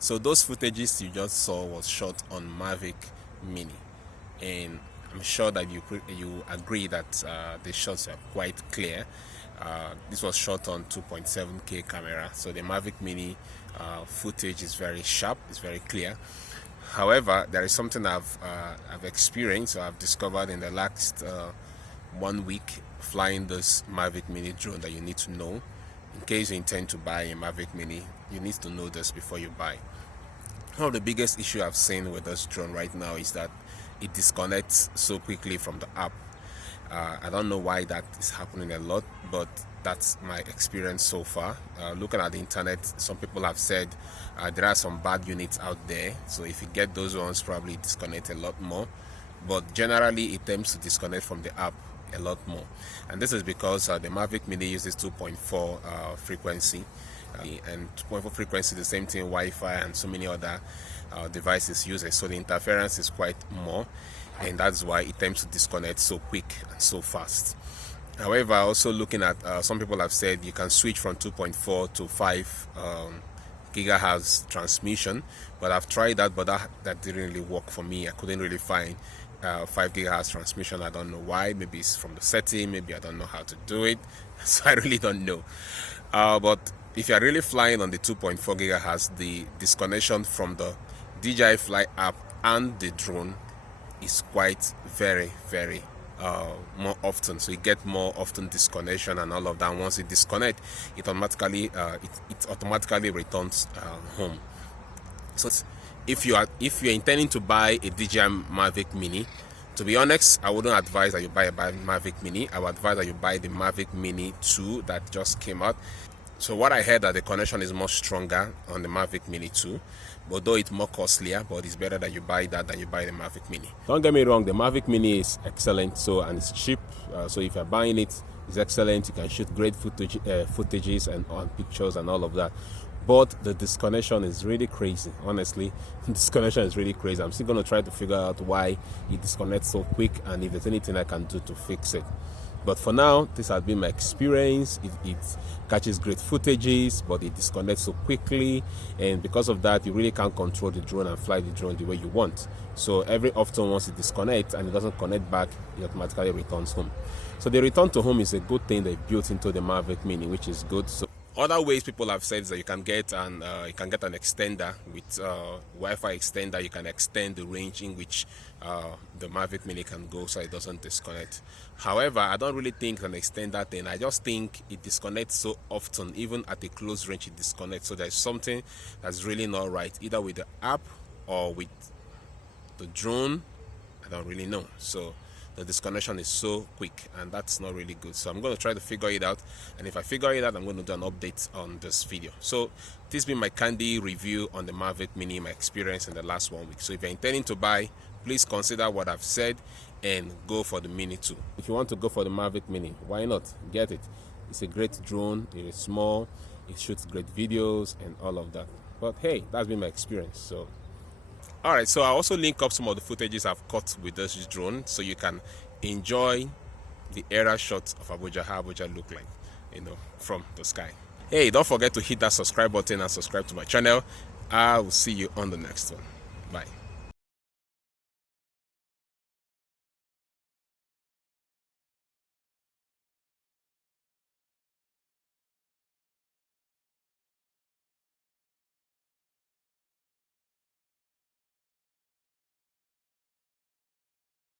So those footages you just saw was shot on Mavic Mini, and I'm sure that you agree that the shots are quite clear. This was shot on 2.7K camera, so the Mavic Mini footage is very sharp, it's very clear. However, there is something I've experienced, or I've discovered in the last 1 week flying this Mavic Mini drone that you need to know. In case you intend to buy a Mavic Mini, you need to know this before you buy. One of the biggest issues I've seen with this drone right now is that it disconnects so quickly from the app. I don't know why that is happening a lot, but that's my experience so far. Looking at the internet, some people have said there are some bad units out there, so if you get those ones, probably disconnect a lot more. But generally, it tends to disconnect from the app a lot more, and this is because the Mavic Mini uses 2.4 frequency, and 2.4 frequency is the same thing Wi-Fi and so many other devices use it, so the interference is quite more, and that's why it tends to disconnect so quick and so fast. However, also looking at some people have said you can switch from 2.4 to 5 gigahertz transmission, but I've tried that, but that didn't really work for me. I couldn't really find 5 gigahertz transmission. I don't know why. Maybe it's from the setting, maybe I don't know how to do it, so I really don't know. But if you're really flying on the 2.4 gigahertz, the disconnection from the DJI Fly app and the drone is quite very more often, so you get more often disconnection and all of that. Once it disconnect, it automatically returns home. So if you're intending to buy a DJI Mavic Mini, to be honest, I wouldn't advise that you buy a Mavic Mini. I would advise that you buy the Mavic Mini 2 that just came out. So what I heard that the connection is much stronger on the Mavic Mini 2, but though it's more costlier, but it's better that you buy that than you buy the Mavic Mini. Don't get me wrong, the Mavic Mini is excellent, and it's cheap. So if you're buying it, it's excellent. You can shoot great footages and pictures and all of that. But the disconnection is really crazy. Honestly, the disconnection is really crazy. I'm still going to try to figure out why it disconnects so quick, and if there's anything I can do to fix it. But for now, this has been my experience. It catches great footages, but it disconnects so quickly, and because of that, you really can't control the drone and fly the drone the way you want. So every often, once it disconnects and it doesn't connect back, it automatically returns home. So the return to home is a good thing they built into the Mavic Mini, which is good. So other ways people have said is that you can get an extender with Wi-Fi extender. You can extend the range in which the Mavic Mini can go, so it doesn't disconnect. However, I don't really think an extender thing. I just think it disconnects so often, even at a close range it disconnects. So there's something that's really not right, either with the app or with the drone. I don't really know. So the disconnection is so quick, and that's not really good. So I'm going to try to figure it out, and if I figure it out, I'm going to do an update on this video. So this has been my candid review on the Mavic Mini, my experience in the last 1 week. So if you're intending to buy, please consider what I've said and go for the Mini 2. If you want to go for the Mavic Mini, why not? Get it. It's a great drone. It is small. It shoots great videos and all of that. But hey, that's been my experience. So alright, so I also link up some of the footages I've caught with this drone, so you can enjoy the aerial shots of Abuja, how Abuja look like, from the sky. Hey, don't forget to hit that subscribe button and subscribe to my channel. I will see you on the next one. Bye.